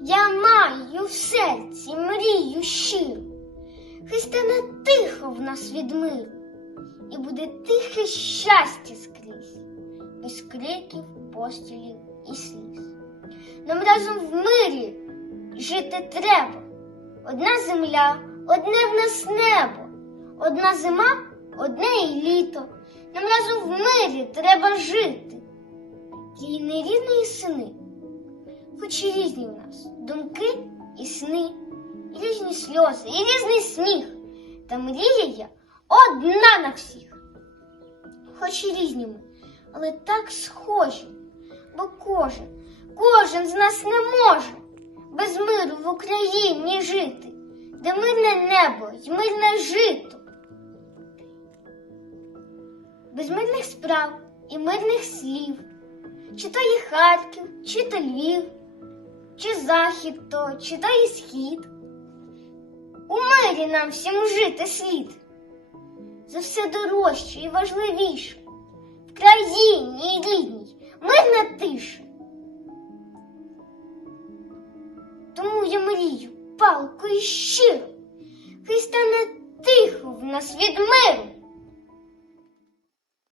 Я маю в серці мрію щиру, хай стане тихо в нас від миру, і буде тихе щастя скрізь, без криків, пострілів і сліз. Нам разом в мирі жити треба. Одна земля, одне в нас небо, одна зима, одне і літо. Нам разом в мирі треба жити. Країни рідної сини, хоч різні в нас думки і сни, і різні сльози, і різний сміх. Та мрія є одна на всіх. Хоч і різні ми, але так схожі, бо кожен, кожен з нас не може без миру в Україні жити, де мирне небо й мирне жито. Без мирних справ і мирних слів, чи то є Харків, чи то Львів, чи захід то, чи то і схід. У мирі нам всім жити слід. За все дорожче і важливіше в країні і рідній мирна тиша. Тому я мрію палко і щиро, хай стане тихо в нас від миру,